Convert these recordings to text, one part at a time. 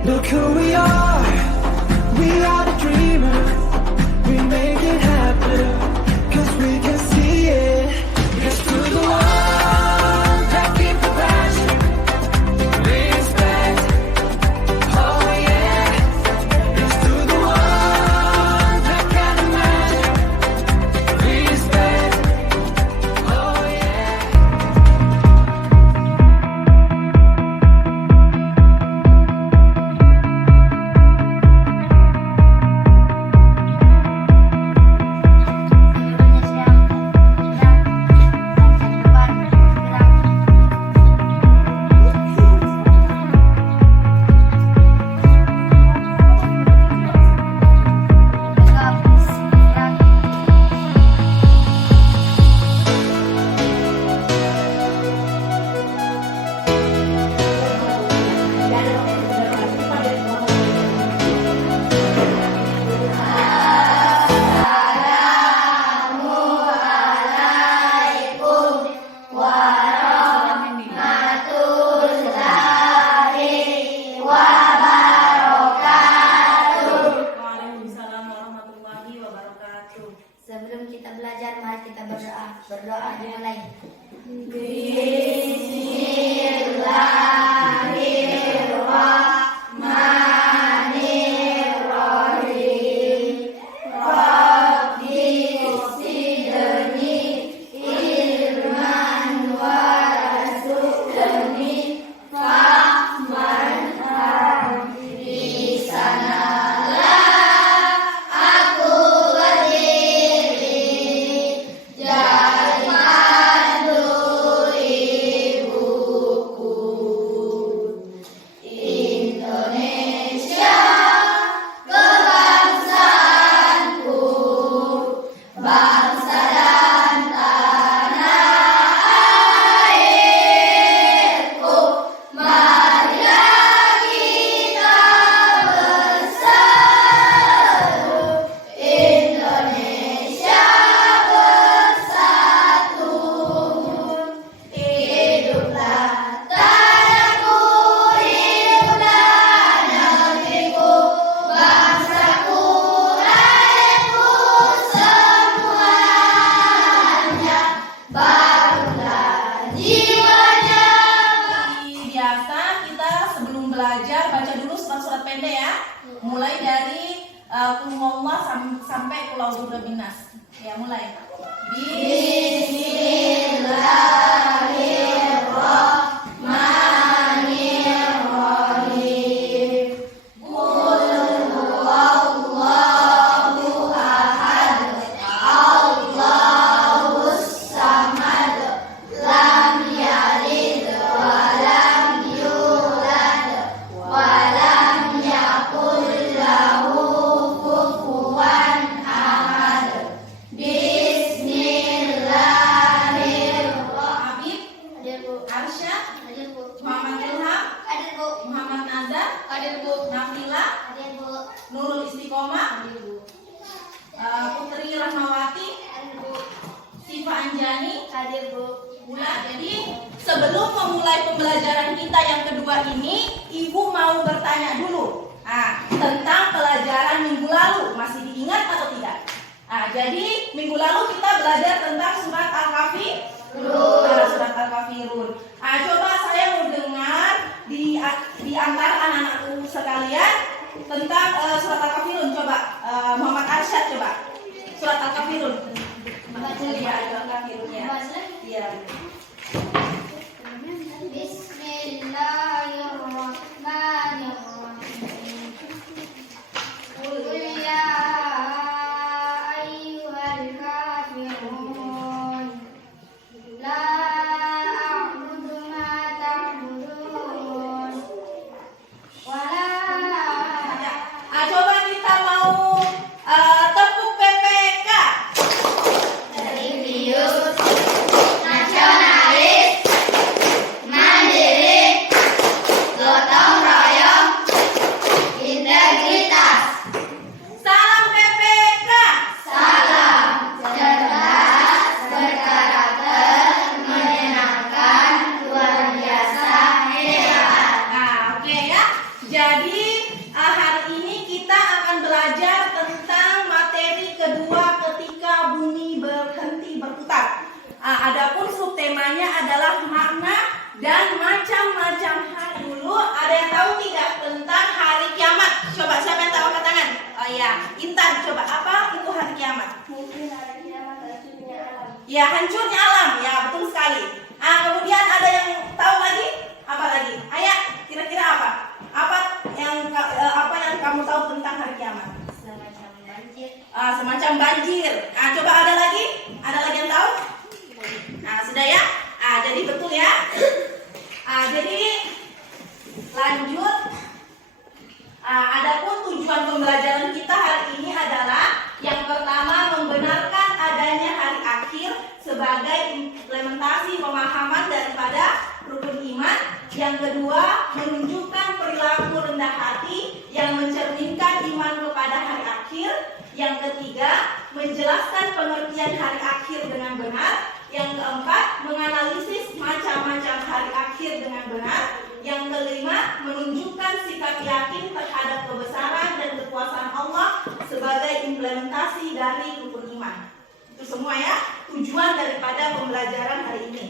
Look who we are the dreamers. We make it happen, 'cause we can see it. It's to the ones that keep the passion, respect, oh yeah. It's to the ones that can imagine, respect, oh yeah. Sebelum kita belajar, mari kita berdoa. Berdoa dimulai. Belajar baca dulu surat-surat pendek ya, mulai dari Qul huwallah sampai Qul a'udzu birabbin nas. Ya, mulai. Bismillahirrahmanirrahim. Qul huwallahu ahad, Allahus samad, lam yalid wa lam yulad wa lam yakul lahu kufuwan ahad. Bismillahirrahmanirrahim. Arsyad, Muhammad Ilham, Muhammad Nazar, Nafila, Nurul Istiqomah, Putri Rahmawati, Siva Anjani, Ula. Jadi sebelum memulai pembelajaran kita yang kedua ini, Ibu mau bertanya dulu tentang pelajaran minggu lalu. Masih diingat atau tidak? Jadi minggu lalu kita belajar tentang surat Al-Kafirun. Coba saya mau dengar di antara anak-anakku sekalian tentang surat Al-Kafirun. Coba Muhammad Arsyad, coba surat Al-Kafirun. Iya, Al-Kafirunnya. Iya. Bismillahirrahmanirrahim. Qul ya ayyuhal kafirun, la a'budu ma ta'budun, wa la. Coba kita mau tepuk PPK. Jadi hari ini kita akan belajar tentang materi kedua ketika bumi berhenti berputar. Adapun subtemanya adalah makna dan macam-macam hari. Dulu ada yang tahu tidak tentang hari kiamat? Coba siapa yang tahu angkat tangan? Oh ya, Intan, coba apa itu hari kiamat? Mungkin hari kiamat hancurnya alam. Ya, hancurnya alam. Ya, betul sekali. Kemudian ada yang tahu lagi? Apa lagi? Ayah, kira-kira apa? Apa yang kamu tahu tentang hari kiamat? Semacam banjir. Semacam banjir. Coba ada lagi? Ada lagi yang tahu? Sudah ya? Jadi betul ya. Jadi lanjut. Adapun tujuan pembelajaran kita hari ini adalah yang pertama membenarkan adanya hari akhir sebagai implementasi pemahaman daripada rukun iman. Yang kedua, menunjukkan perilaku rendah hati yang mencerminkan iman kepada hari akhir. Yang ketiga, menjelaskan pengertian hari akhir dengan benar. Yang keempat, menganalisis macam-macam hari akhir dengan benar. Yang kelima, menunjukkan sikap yakin terhadap kebesaran dan kekuasaan Allah sebagai implementasi dari rukun iman. Itu semua ya, tujuan daripada pembelajaran hari ini.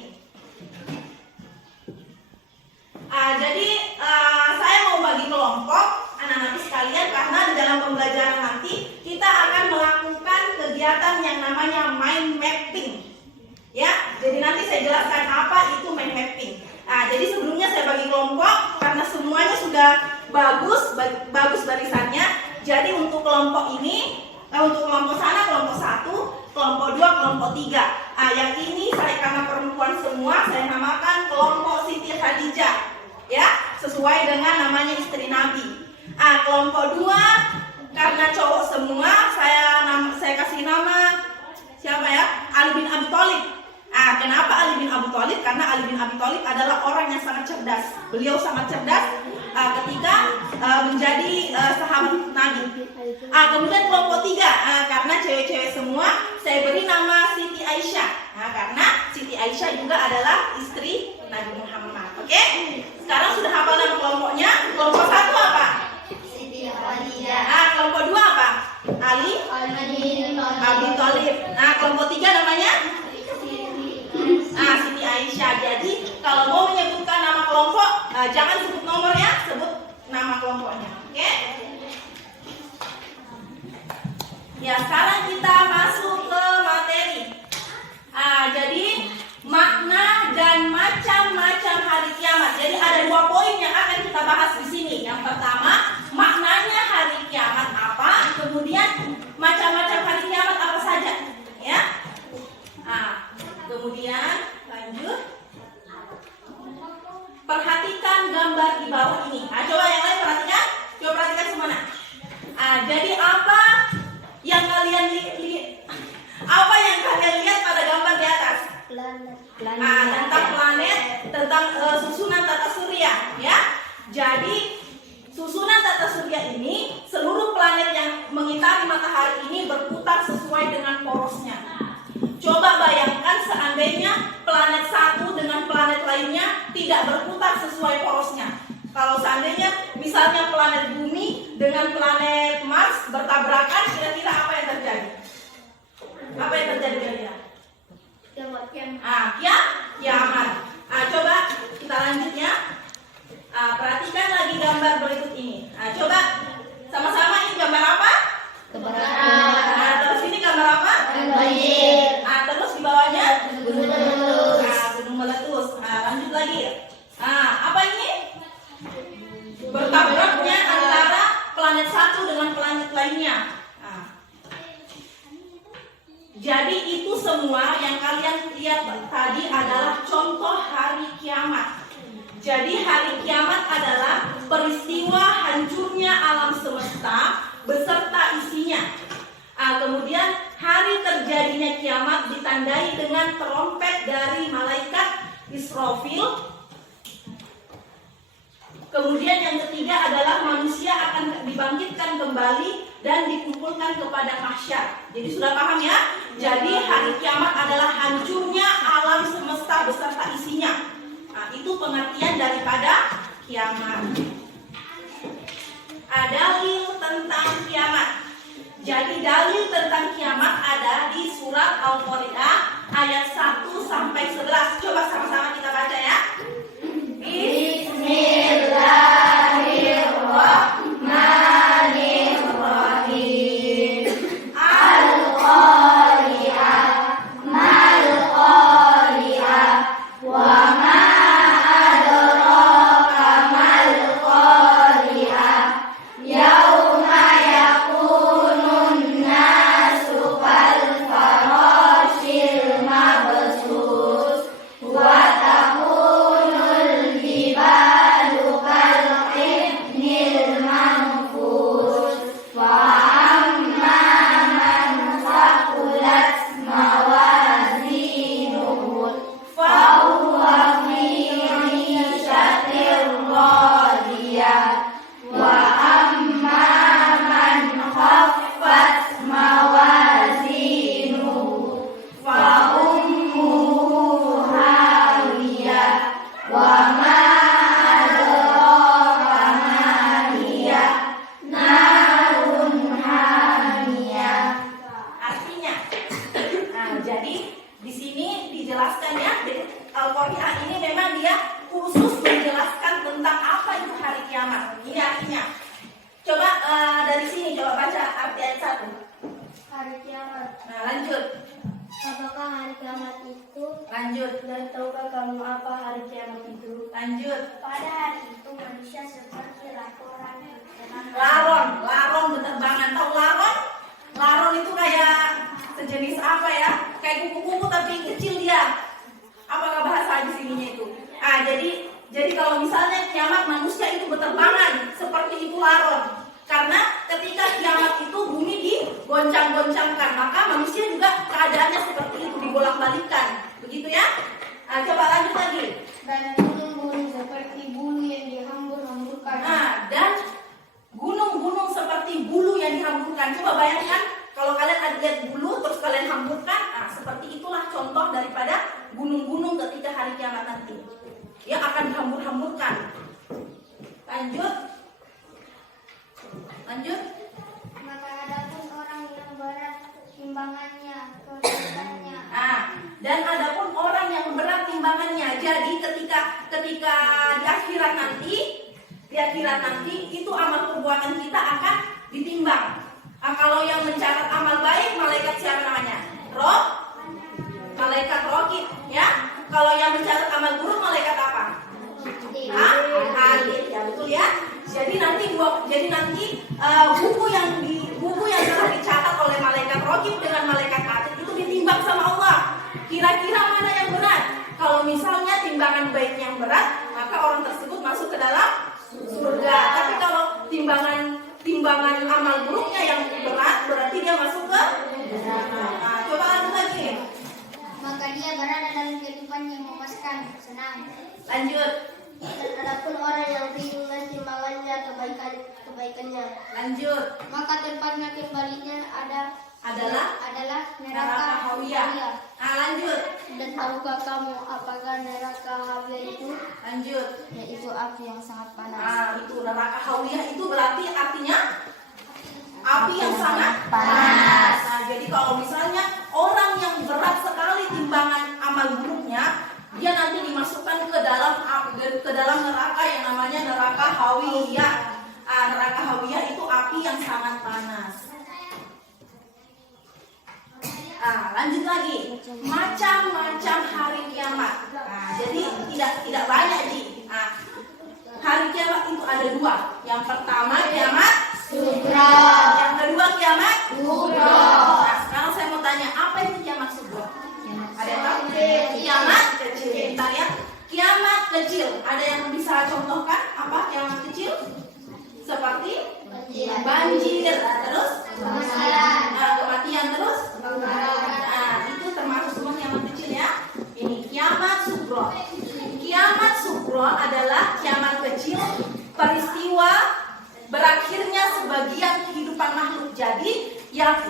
Jadi saya mau bagi kelompok anak-anak sekalian karena di dalam pembelajaran nanti kita akan melakukan kegiatan yang namanya mind mapping. Ya, jadi nanti saya jelaskan apa itu mind mapping. Jadi sebelumnya saya bagi kelompok karena semuanya sudah bagus barisannya. Jadi untuk kelompok ini, untuk kelompok sana kelompok 1, kelompok 2, kelompok 3. Yang ini saya karena perempuan semua saya namakan kelompok Siti Khadijah. Ya, sesuai dengan namanya istri Nabi. Kelompok 2 karena cowok semua saya kasih nama siapa ya? Ali bin Abi Thalib. Kenapa Ali bin Abi Thalib? Karena Ali bin Abi Thalib adalah orang yang sangat cerdas. Beliau sangat cerdas ketika menjadi sahabat Nabi. Kemudian kelompok 3 karena cewek-cewek semua saya beri nama Siti Aisyah. Karena Siti Aisyah juga adalah istri Nabi Muhammad. Oke? Sekarang sudah hafal nama kelompoknya. Kelompok 1 apa? Siti Khadijah. Kelompok 2 apa? Ali bin Abi Thalib. Kelompok 3 namanya? Siti Aisyah. Jadi kalau mau menyebutkan nama kelompok, jangan sebut nomornya, sebut nama kelompoknya. Oke? Ya, sekarang kita masuk ke materi. Jadi makna dan macam-macam hari kiamat. Jadi ada 2 poin yang akan kita bahas di sini. Yang pertama, maknanya hari kiamat apa, kemudian macam-macam hari kiamat apa saja, ya. Kemudian lanjut. Perhatikan gambar di bawah ini. Coba yang lain perhatikan. Coba perhatikan semuanya. Jadi apa yang kalian lihat pada gambar di atas? Tentang planet, tentang susunan tata surya, ya. Jadi susunan tata surya ini seluruh planet yang mengitari matahari ini berputar sesuai dengan porosnya. Coba bayangkan seandainya planet satu dengan planet lainnya tidak berputar sesuai porosnya. Kalau seandainya misalnya planet bumi dengan planet Mars bertabrakan, kira-kira apa yang terjadi? Apa yang terjadi kira-kira? Kiamat. Coba kita lanjut ya. Perhatikan lagi gambar berikut ini. Coba sama-sama ini gambar apa? Kebenaran. Terus ini gambar apa? Banjir. Terus di bawahnya? Gunung meletus. Gunung meletus. Lanjut lagi. Apa ini? Bertabraknya antara planet satu dengan planet lainnya. Jadi itu semua yang kalian lihat tadi adalah contoh hari kiamat. Jadi hari kiamat adalah peristiwa hancurnya alam semesta beserta isinya. Kemudian hari terjadinya kiamat ditandai dengan trompet dari malaikat Israfil. Kemudian yang ketiga adalah manusia akan dibangkitkan kembali dan dikumpulkan kepada mahsyar. Jadi sudah paham ya? Jadi hari kiamat adalah hancurnya alam semesta beserta isinya. Itu pengertian daripada kiamat. Jadi dalil tentang kiamat ada di surat Al-Qari'ah ayat 1 sampai 11. Coba sama-sama kita baca ya. Bismillahirrahmanirrahim. Al-Qari'ah, mal-Qari'ah, wa ma adraka mal-Qari'ah. Yauma yakunun nasu kal farashil mabsus wa takunul jibalu kal ihnil manfus fa amma man thaqulat mawazinuhu fa huwa fi 'ishatir radiyah wa amma man khaffat mawazinuhu fa ummuhu hawiyah wa ma adraka ma hiya narun hamiyah. Artinya, jadi di sini dijelaskan ya, Al-Qari'ah ini memang dia khusus menjelaskan tentang apa itu hari kiamat. Ini artinya. Coba dari sini coba baca arti ayat 1. Hari kiamat. Nah, lanjut. Apakah hari kiamat itu? Lanjut. Dan tahukah kamu apa hari kiamat itu? Lanjut. Pada hari itu manusia seperti laporan Laron berterbangan. Tahu laron? Laron itu kayak sejenis apa ya? Kayak kupu-kupu tapi kecil dia. Apakah bahasa di sininya itu? Jadi kalau misalnya kiamat manusia itu berterbangan seperti itu laron. Karena ketika kiamat itu bumi digoncang-goncangkan, maka manusia juga keadaannya seperti itu, dibolak-balikkan. Begitu ya? Coba lanjut lagi. dan gunung-gunung seperti bulu yang dihambur-hamburkan. Dan gunung-gunung seperti bulu yang dihamburkan. Coba bayangkan kalau kalian ada lihat bulu terus kalian hamburkan, seperti itulah contoh daripada gunung-gunung ketika hari kiamat nanti. Yang akan dihambur-hamburkan. Lanjut. Maka adapun orang yang berat timbangannya, kebenarannya. Dan adapun orang yang berat timbangannya. Jadi ketika di akhirat nanti itu amal perbuatan kita akan ditimbang. Kalau yang mencatat amal baik, malaikat siapa namanya? Malaikat Raqib, ya. Kalau yang mencatat amal buruk, malaikat apa? Atid, ya betul ya. Jadi nanti buku yang telah dicatat oleh malaikat Raqib dengan malaikat Atid itu ditimbang sama Allah. Kira-kira mana yang berat? Kalau misalnya timbangan baik yang berat, maka orang tersebut masuk ke dalam surga. Tapi kalau timbangan amal buruknya yang berat, berarti dia masuk ke neraka. Coba lanjut lagi. Maka dia berada dalam kehidupan yang memuaskan, senang. Lanjut. Dan adapun orang yang bingung timbangannya, kebaikannya. Lanjut. Maka tempatnya kembalinya adalah Neraka Hawiyah. Lanjut. Dan tahukah kamu apakah neraka Hawiyah itu? Lanjut. Yaitu api yang sangat panas. Itu neraka Hawiyah itu berarti artinya api yang sangat panas. Jadi kalau misalnya orang yang berat sekali timbangan amal buruknya, dia nanti dimasukkan ke dalam neraka yang namanya neraka Hawiyah. Neraka Hawiyah itu api yang sangat panas. Lanjut lagi, macam-macam hari kiamat. Jadi tidak banyak Ji. Hari kiamat itu ada 2. Yang pertama kiamat sugra. Yang kedua kiamat kubra. Sekarang saya mau tanya, apa itu kiamat sugra? Ada yang tahu? Kiamat kecil. Bentar ya. Kiamat kecil. Ada yang bisa contohkan apa kiamat kecil? Seperti banjir, terus kematian, terus itu termasuk semua kiamat kecil ya. Ini kiamat sugro. Kiamat sugro adalah kiamat kecil, peristiwa berakhirnya sebagian kehidupan makhluk. Jadi yang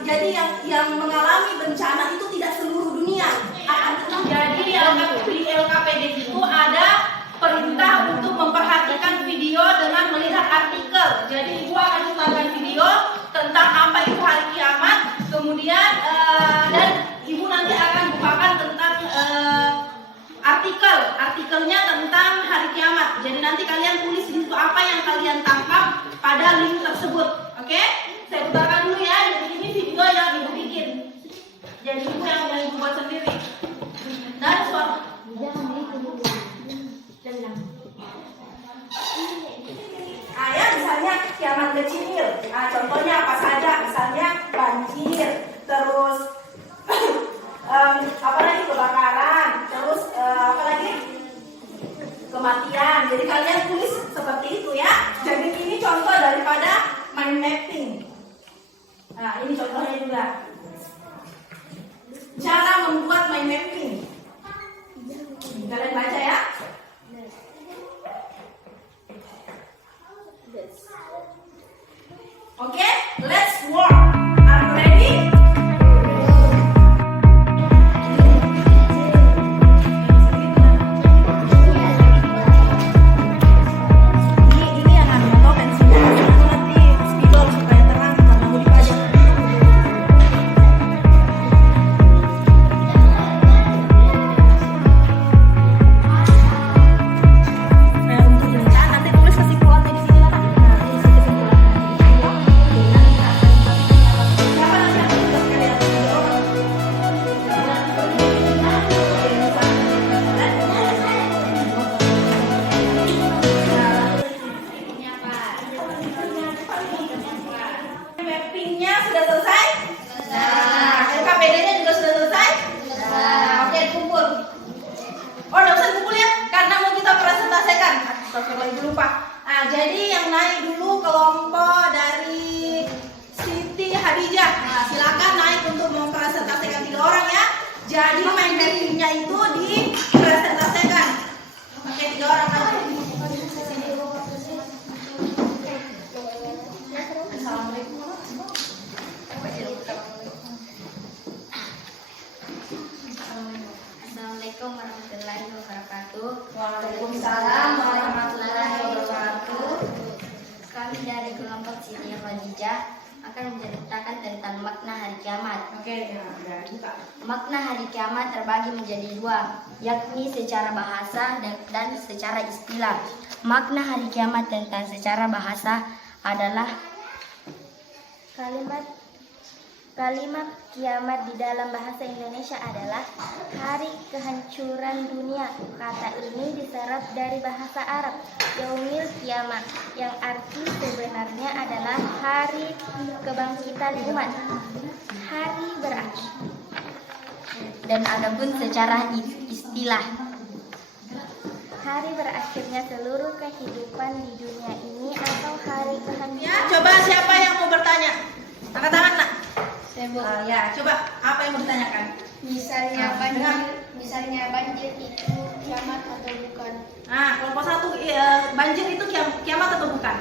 mengalami bencana itu tidak seluruh dunia. Jadi di LKPD itu ada perintah untuk memperhatikan video dengan melihat artikel. Jadi ibu akan putarkan video tentang apa itu hari kiamat nanti kalian tulis di situ apa yang kalian tangkap pada link tersebut. Oke? Saya putarkan dulu ya. Jadi ini video yang ibu bikin. Jadi ibu yang ibu buat sendiri. Dan suara. Ya, misalnya kiamat kecil. Contohnya apa saja? Misalnya banjir, terus apa lagi, kebakaran, terus apa lagi, kematian. Jadi kalian tulis seperti itu ya. Jadi ini contoh daripada mind mapping. Nah, ini contohnya juga. Cara membuat mind mapping. Kalian baca ya. Oke, let's work. Are you ready? Ini yang foto pensilnya nanti spidol supaya terang karena mau dipajang. Nanti tulis kesimpulannya di sini lah. Nah, tulis kesimpulan. Siapa nanti yang tugas kalian? Mappingnya sudah selesai? Nah, LKPD-nya juga sudah selesai? Nah, oke, kumpul. Oh, udah usah kumpul ya, karena mau kita presentasikan. Astagfirullah, ibu lupa. Nah, jadi yang naik dulu kelompok dari Siti Hadijah. Nah, silakan naik untuk mempresentasikan 3 orang ya. Jadi main mappingnya itu dipresentasikan. Oke, 3 orang naik. Assalamualaikum. Assalamualaikum warahmatullahi wabarakatuh. Waalaikumsalam warahmatullahi wabarakatuh. Kami dari kelompok Siti Khadijah akan menceritakan tentang makna hari kiamat. Oke, ya, udah buka. Makna hari kiamat terbagi menjadi 2, yakni secara bahasa dan secara istilah. Makna hari kiamat tentang secara bahasa adalah Kalimat kiamat di dalam bahasa Indonesia adalah hari kehancuran dunia. Kata ini diserap dari bahasa Arab yaumil kiamat, yang arti sebenarnya adalah hari kebangkitan umat, hari berakhir. Dan adapun secara istilah, hari berakhirnya seluruh kehidupan di dunia ini atau hari kehancuran. Ya, coba siapa yang mau bertanya? Angkat tangan, Nak. Ya, coba apa yang mau ditanyakan? Misalnya banjir itu kiamat atau bukan? Nah, kelompok 1, banjir itu kiamat atau bukan?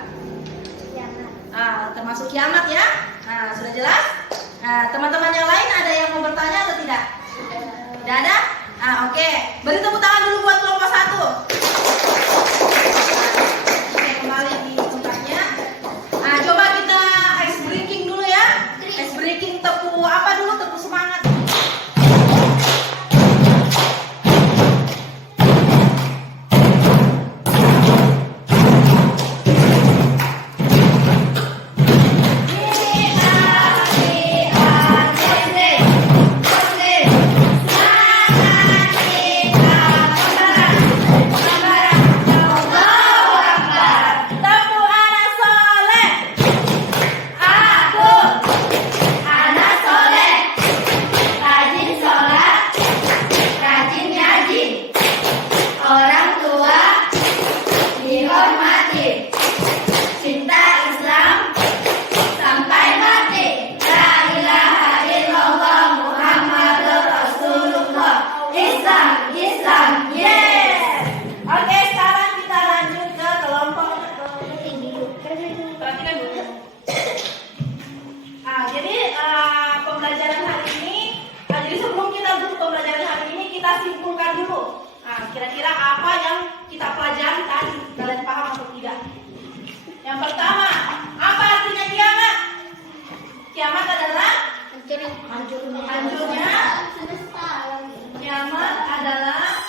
Kiamat. Termasuk kiamat ya. Nah, sudah jelas? Nah, teman-teman yang lain ada yang mau bertanya atau tidak? Tidak ada? Oke. Beri tepuk tangan dulu buat kelompok 1. Oke, kembali di tempatnya. Coba kita ice breaking dulu ya. Ice breaking tepuk apa dulu? Tepuk semangat. Kira-kira apa yang kita pelajari tadi? Kalian paham atau tidak? Yang pertama, apa artinya kiamat? Kiamat adalah hancurnya. Kiamat adalah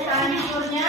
hancurnya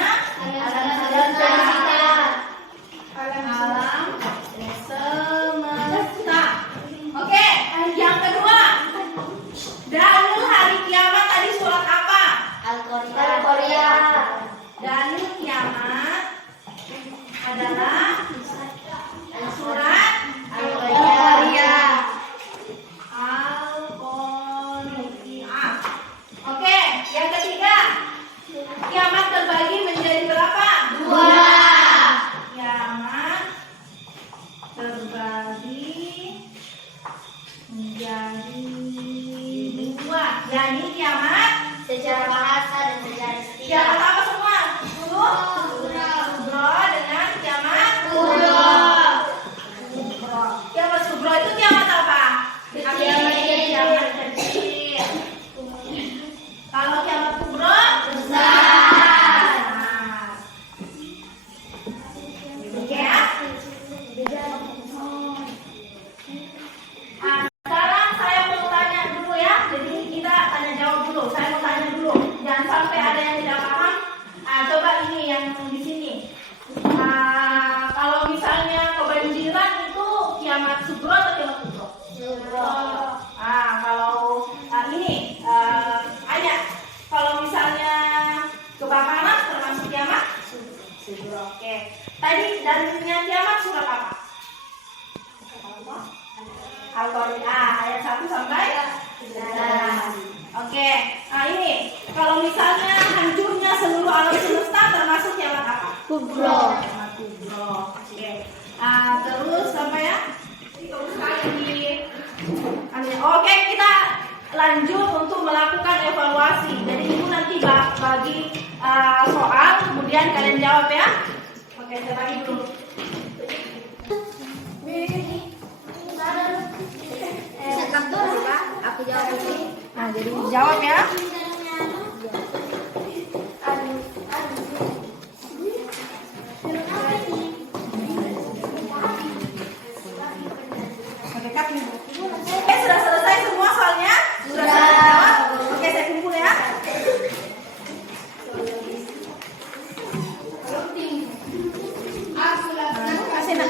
kebanjiran itu kiamat sugro atau kiamat kubro? Kalau ini ayat, kalau misalnya kebakaran termasuk kiamat sugro. Oke. Tadi dalilnya kiamat surat apa? Al-Qari'ah ayat 1 sampai 11. Oke. Nah ini kalau misalnya hancurnya seluruh alam semesta termasuk kiamat apa? Kubro. Kiamat kubro. Oke. Terus sampai ya? Oke, kita lanjut untuk melakukan evaluasi. Jadi ibu nanti bagi soal, kemudian kalian jawab ya. Oke, saya bagi dulu. Saya kaptur Kak, aku jawab dulu. Nah, jadi jawab ya. Oke, Kak, Ibu. Oke, sudah selesai semua soalnya? Sudah selesai jawab? Oke, saya kumpul ya. Kasih nak.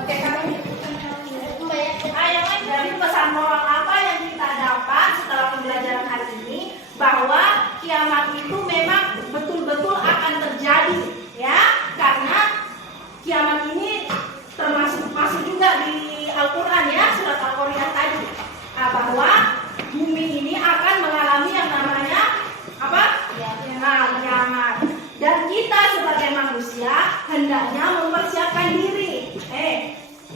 Oke, kami. Ayo, dari pesan moral apa yang kita dapat setelah pembelajaran hari ini, bahwa kiamat itu memang betul-betul akan terjadi, ya, karena kiamat ini masuk juga di Al-Quran ya, surat Al-Qari'ah tadi, bahwa bumi ini akan mengalami yang namanya apa? Kiamat. Dan kita sebagai manusia hendaknya mempersiapkan diri.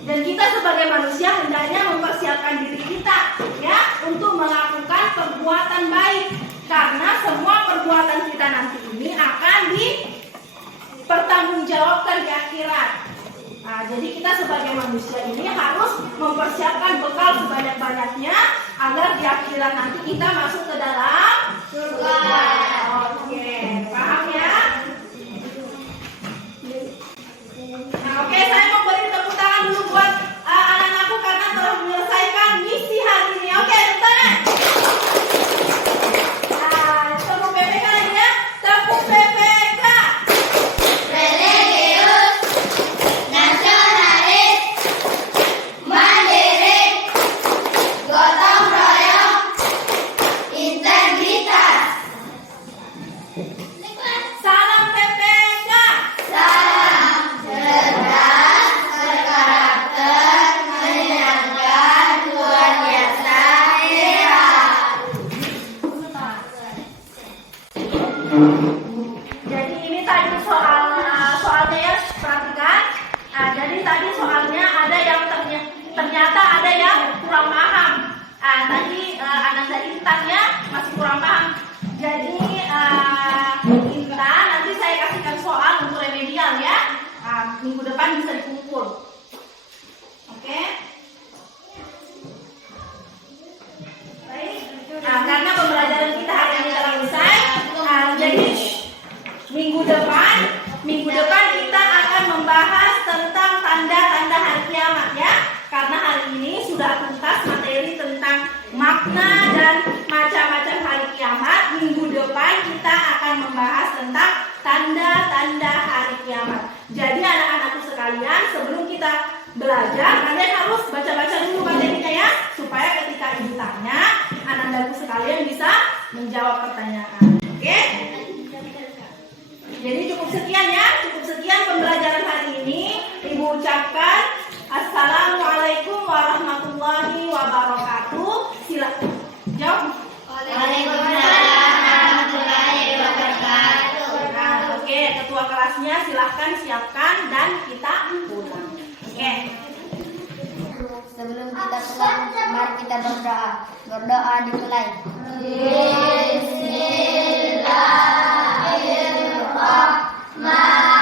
Dan kita sebagai manusia hendaknya mempersiapkan diri kita ya untuk melakukan perbuatan baik, karena semua perbuatan kita nanti ini akan dipertanggungjawabkan di akhirat. Jadi kita sebagai manusia ini harus mempersiapkan bekal sebanyak-banyaknya agar di akhirat nanti kita masuk ke dalam surga. Oke, paham ya? Oke, saya mau beri tepuk tangan dulu buat anak-anakku karena telah menyelesaikan misi hari ini. Oke, tepuk tangan. Tepuk PPK lagi ya. Tepuk PPK. Religius, nasionalis, mandiri, gotong royong, integritas. Salam PPK. Salam cerdas, berkarakter, menyenangkan, luar biasa, hebat. Jadi ini tadi soalnya ya, perhatikan. Jadi tadi soalnya ada yang ternyata ada yang kurang paham. Tadi anak dari Intannya masih kurang paham. Jadi Intan nanti saya kasihkan soal untuk remedial ya. Minggu depan bisa dikumpul. Oke? Baik. Karena pembelajaran kita hari ini telah selesai, jadi minggu depan kita akan membahas tentang tanda-tanda hari kiamat ya. Karena hari ini sudah tuntas materi tentang makna dan macam-macam hari kiamat. Minggu depan kita akan membahas tentang tanda-tanda hari kiamat. Jadi anak-anakku sekalian, sebelum kita belajar, kalian harus baca-baca dulu materinya ya, supaya ketika ibu tanya, anak-anakku sekalian bisa menjawab pertanyaan. Oke? Jadi cukup sekian pembelajaran hari ini. Ibu ucapkan Assalamualaikum warahmatullahi wabarakatuh. Silakan jawab. Waalaikumsalam warahmatullahi wabarakatuh. Oke, ketua kelasnya silahkan siapkan dan kita pulang. Oke. Sebelum kita pulang, mari kita berdoa. Berdoa dimulai. Bismillahirrahmanirrahim.